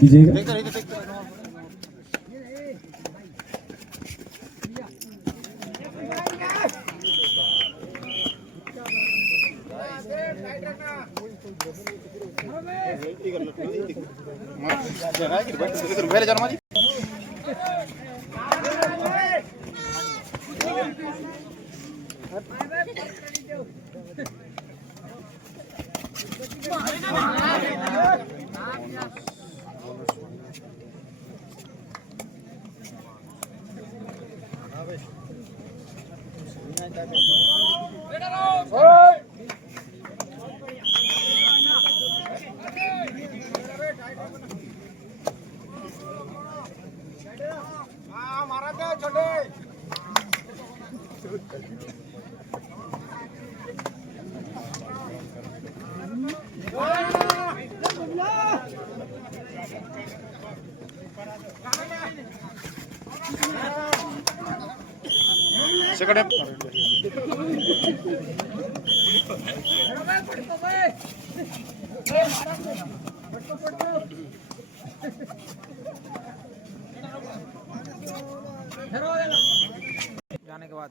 कीजिएगा। जाने के बाद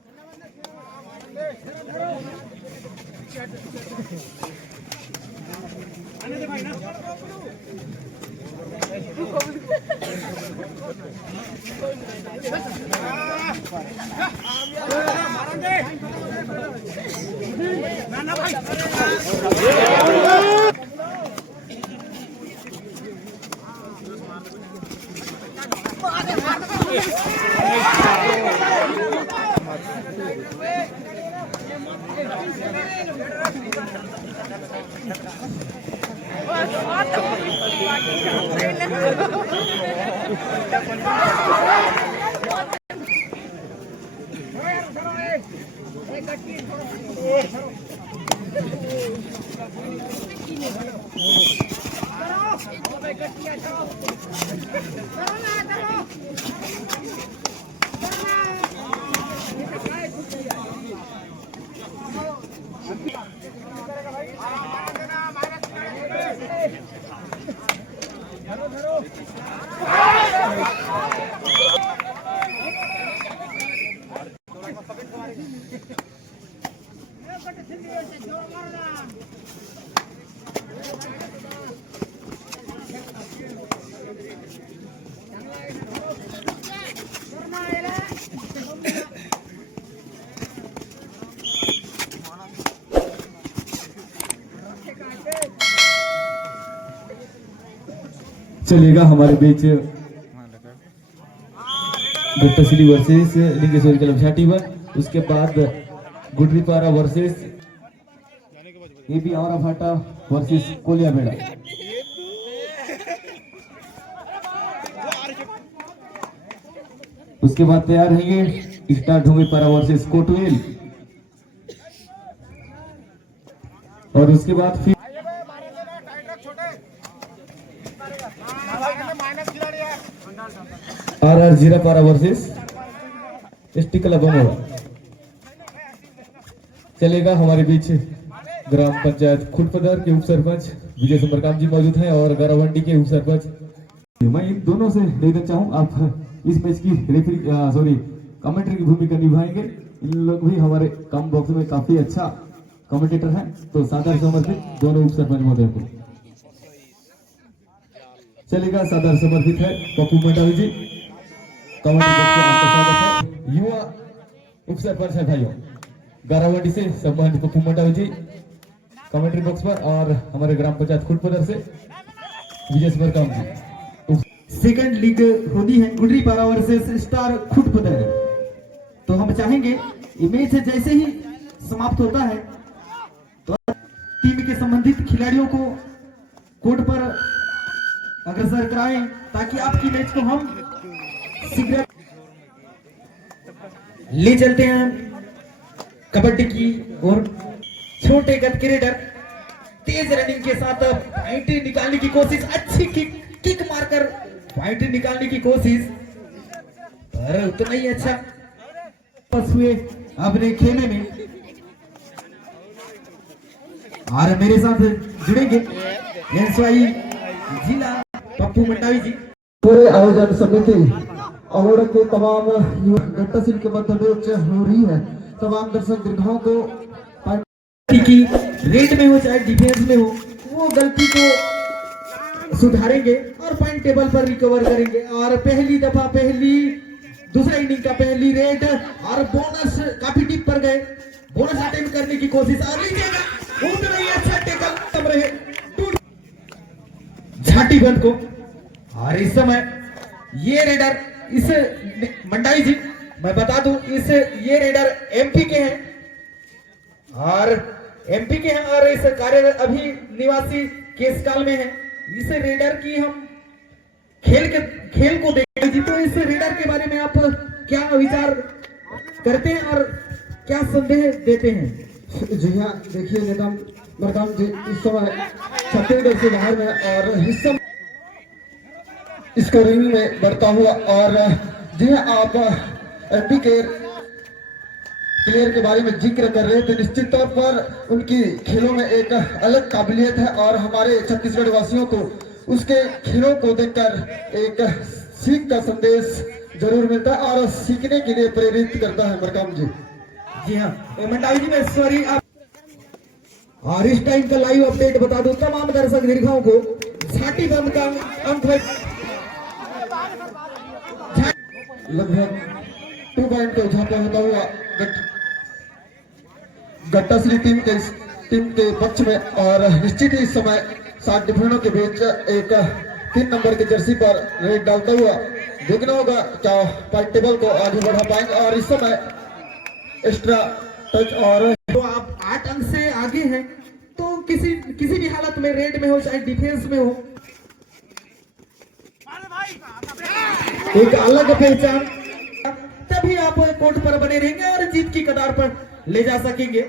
चलेगा हमारे बीच गट्टासिली वर्सेस लिंगेश्वरी क्लब छाटीवर, उसके बाद गुडरीपारा वर्सेस एबी आवराफाटा वर्सेस कोलियाबेड़ा। उसके बाद तैयार रहेंगे स्टार ढूंगीपारा वर्सेस कोटवेल, और उसके बाद फिर are जीरापारा versus ST club Amoda. चलेगा हमारे बीच ग्राम पंचायत खुटपदर के उप सरपंच विजय समरकाम जी मौजूद हैं और गारावंडी के उप सरपंच। मैं इन दोनों से निवेदन चाहूँ, आप इस मैच की कमेंट्री की भूमिका निभाएंगे। इन लोग भी हमारे कम बॉक्स में काफी अच्छा कमेंटेटर हैं, तो सादर समर्पित दोनों उप सरपंच महोदय को। चलेगा सादर समर्पित है पप्पू मंडावी जी, कमेंट्री बॉक्स में आपका स्वागत है। युवा उप सरपंच है भाइयों गारावंडी से सम्मानित पप्पू मंडावी जी कमेंट्री बॉक्स पर, और हमारे ग्राम पंचायत खुटपदर से विजय समरकाम जी। सेकंड लीग होनी है गुडरीपारा वर्सेस स्टार खुटपदर, तो हम चाहेंगे मैच जैसे ही समाप्त होता है तो टीम के संबंधित खिलाड़ियों को कोर्ट पर अग्रसर कराएं, ताकि आपकी मैच को हम शीघ्र ले चलते हैं कबड्डी की और। छोटे गत क्रिकेटर तेज रनिंग के साथ पॉइंट निकालने की कोशिश, अच्छी किक मारकर पॉइंट निकालने की कोशिश, पर उतना ही अच्छा पास हुए अपने खेमे में। और मेरे साथ जुड़ेंगे एनएसवाई जिला पप्पू पप्पू मंडावी जी। पूरे आयोजन समिति और के तमाम गट्टा सिंह के मध्य मैच हो रही है। तमाम दर्शक दीर्घाओं को की रेड में हो चाहे डिफेंस में हो, वो गलती को सुधारेंगे और पॉइंट टेबल पर रिकवर करेंगे। और पहली दफा दूसरा इनिंग का पहली रेड और बोनस काफी डीप पर गए, बोनस अटेम्प्ट करने की कोशिश और लीजिएगा उतना ही अच्छा टेकल तब रहे झाटी बंद को। और इस समय ये रेडर इस मंडाई जी मैं बता दूं ये रेडर एमपी के हैं और इस कार्य अभी निवासी केसकाल में है। इस रेडर की हम खेल को देखें जी, तो इस रेडर के बारे में आप क्या विचार करते हैं और क्या संदेह देते हैं? जी हाँ, देखिए नेता मरकाम जी इस समय छत्तीसगढ़ से बाहर में और इस समय स्कोरिंग में बढ़ता हुआ। और जी हाँ, आप एमपी के प्लेयर के बारे में जिक्र कर रहे थे। निश्चित तौर पर उनकी खेलों में एक अलग काबिलियत है और हमारे छत्तीसगढ़ वासियों को उसके खेलों को देखकर एक सीख का संदेश जरूर मिलता है और सीखने के लिए प्रेरित करता है मरकाम जी। जी हाँ मंडावी जी, मैं सॉरी आप और इस टाइम का लाइव अपडेट बता दूं तमाम दर्शक दीर्घाओं को। झाटी बंद का अंक लगभग 2 पॉइंट को झापा होता हुआ गट्टा श्री टीम के पक्ष में। और निश्चित ही इस समय 7 डिफेंडरों के बीच एक 3 नंबर की जर्सी पर रेड डालता हुआ देखना होगा क्या पॉइंट टेबल को आगे बढ़ा पाएंगे। और इस समय एक्स्ट्रा टच और तो आप 8 अंक से आगे हैं, तो किसी भी हालत में रेड में हो चाहे डिफेंस में हो एक अलग पहचान, तभी आप कोर्ट पर बने रहेंगे और जीत की कतार पर ले जा सकेंगे।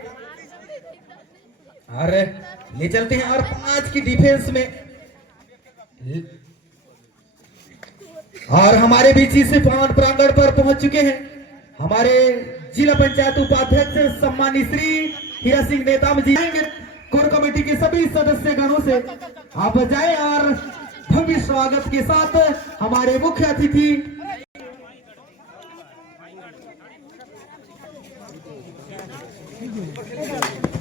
और ले चलते हैं और 5 की डिफेंस में और हमारे बीच इस प्रांगण पर पहुंच चुके हैं हमारे जिला पंचायत उपाध्यक्ष सम्मानित श्री हीरा सिंह नेताम जी। कोर कमेटी के सभी सदस्य गणों से आप जाएं और भव्य स्वागत के साथ हमारे मुख्य अतिथि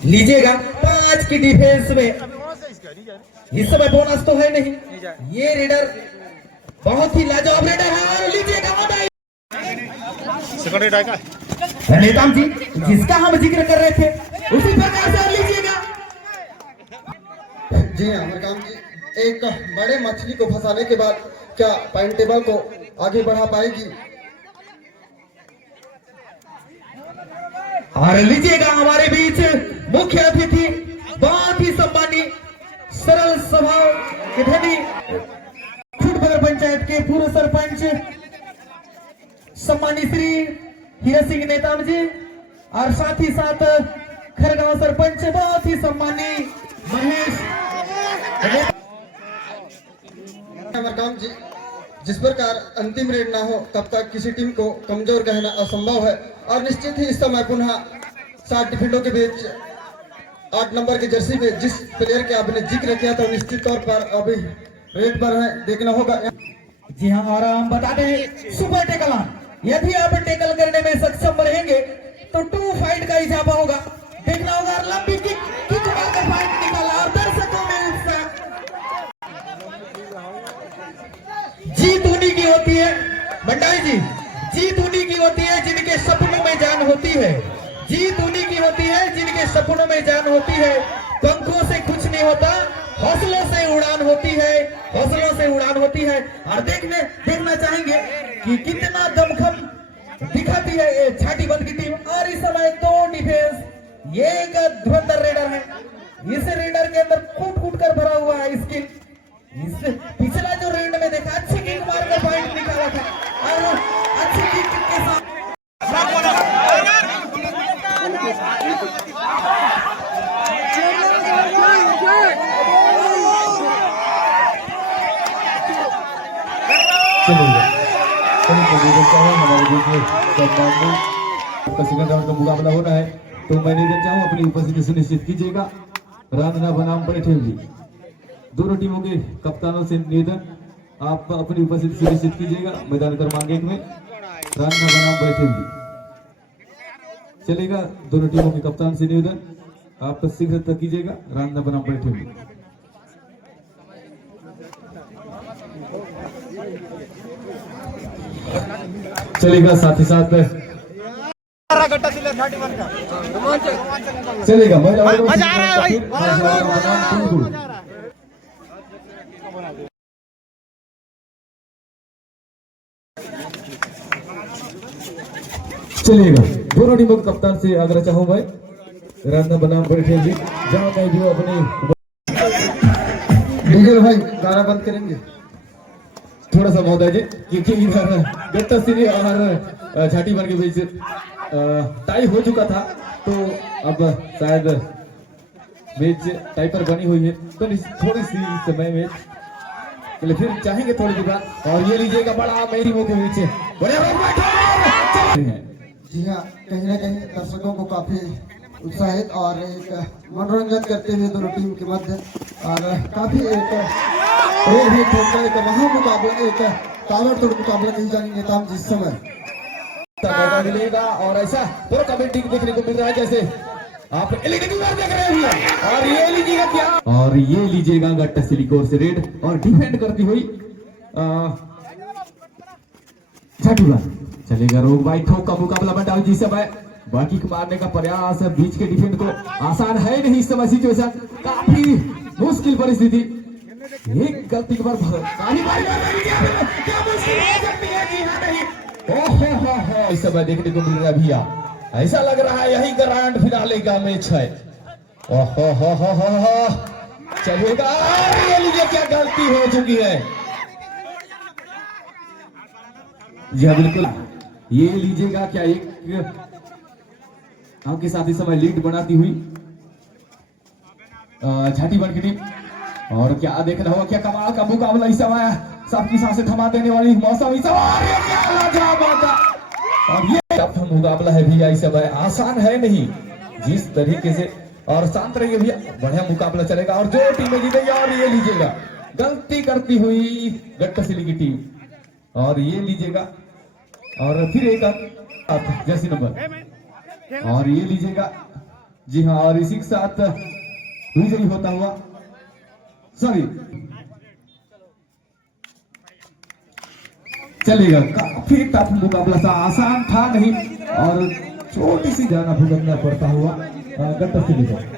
लीजिएगा। 5 की डिफेंस में इस समय बोनस तो है नहीं, ये रेडर बहुत ही लाजवाब रेडर है और लीजिएगा नेताम जी जिसका हम जिक्र कर रहे थे उसी प्रकार से लीजिएगा। जी हाँ मरकाम जी, एक बड़े मछली को फंसाने के बाद क्या पॉइंट टेबल को आगे बढ़ा पाएगी? और लीजिएगा हमारे बीच मुख्य अतिथि बहुत ही सम्मानित सरल स्वभाव के धनी खुटपदर पंचायत के पूर्व सरपंच सम्मानित श्री हीरा सिंह नेताम जी और साथ ही साथ खरगांव सरपंच बहुत ही सम्मानित महेश मरकाम जी। जिस प्रकार अंतिम रेड ना हो तब तक किसी टीम को कमजोर कहना असंभव है। और निश्चित ही इस समय पुनः 7 डिफेंडरों के बीच 8 नंबर की जर्सी में जिस प्लेयर के आपने जिक्र किया था निश्चित तौर पर अभी रेड पर है, देखना होगा। जी हाँ, और हम बताते हैं सुपर टेकल, यदि आप टेकल करने में सक्षम रहेंगे तो 2 फाइट का इजाफा होगा। देखना होगा लंबी किक मारकर फाइट निकाला और दर्शकों में जीत उन्हीं की होती है मंडाई जी, जीत उन्हीं की होती है जिनके सपनों में जान होती है, जीत उन्हीं की होती है जिनके सपनों में जान होती है। पंखों से कुछ नहीं होता, हौसलों से उड़ान होती है, हौसलों से उड़ान होती है। और देखना चाहेंगे कि कितना दमखम दिखाती है ये छाटी बंद की टीम। और इस समय 2 डिफेंस, ये एक धुरंधर रेडर है, इस रेडर के अंदर कूट कर भरा हुआ है स्किल। इस पिछला जो रेड में देखा अच्छी किक मारकर पॉइंट निकाला था और अच्छी किक के साथ हमारे बीच में सेकंड राउंड का मुकाबला हो रहा है, तो मैं निवेदन चाहूँ अपनी उपस्थिति सुनिश्चित कीजिएगा। रन ना बनाम बैठे हुए दोनों टीमों के कप्तानों से निवेदन आप अपनी उपस्थिति सुनिश्चित कीजिएगा मैदान क्रमांक 1 में रन न बनाम बैठे हुए चलेगा। दोनों टीमों के कप्तान से निवेदन आप शीघ्र तक कीजिएगा रन न बनाम बैठे हुए। चलेगा साथ ही साथ चलेगा मजा आ रहा है भाई, चलेगा। दोनों टीमों के कप्तान से आग्रह चाहूं भाई रन न बनाम बैठे जी जहां मैं भी अपने डीजल भाई गाना बंद करेंगे। थोड़ा सा महोदय जी क्योंकि इधर गट्टा सिरी और झाटी बन के बीच टाई हो चुका था तो अब शायद मैच टाई पर बनी हुई है तो थोड़ी सी समय में फिर चाहेंगे थोड़ी देर बाद। और ये लीजिएगा बड़ा मेरी मुंह के नीचे बड़े जी हाँ, कहीं ना कहीं दर्शकों को काफी उत्साहित और एक मनोरंजन करते हुए दोनों टीम के मध्य और काफी एक एक महामुकाबला एक ताबड़तोड़ मुकाबला कही जाएंगे ताम जिस समय मिलेगा। और ऐसा पूरा कमेंटिंग देखने को मिल रहा है जैसे आप एलईडी देख रहे हैं। और ये लीजिएगा क्या और ये लीजिएगा गट्टा सिलिकोर से रेड और डिफेंड करती हुई झाटीवाल चलेगा। रोग भाई ठोक का मुकाबला बटाओ जी समय बाकी को मारने का प्रयास बीच के डिफेंड को आसान है नहीं इस समय सिचुएशन काफी मुश्किल परिस्थिति एक गलती के बाद इस समय देखने को मिल रहा है भैया ऐसा लग रहा है यही ग्रैंड फिनाले का मैच है। ओहो चलेगा। ये लीजिए क्या गलती हो चुकी है। जी हाँ बिल्कुल ये लीजिएगा क्या एक आपके साथ इस समय लीड बनाती हुई झाटी बन की टीम। और क्या देखना होगा क्या कमाल का मुकाबला इस समय सबकी सांसें थमा देने वाली मौसम इस और ये मुकाबला है भैया इस समय आसान है नहीं जिस तरीके से और शांत रहिए भैया बढ़िया मुकाबला चलेगा। और जो टीमें जीतेगी और ये लीजिएगा गलती करती हुई गट्टासिली की टीम और ये लीजिएगा और फिर एक जैसी नंबर और ये लीजिएगा जी हाँ। और इसी के साथ विजयी होता हुआ सॉरी चलेगा। काफी टफ मुकाबला सा आसान था नहीं और छोटी सी जाना भुगतना पड़ता हुआ गट्टासिली को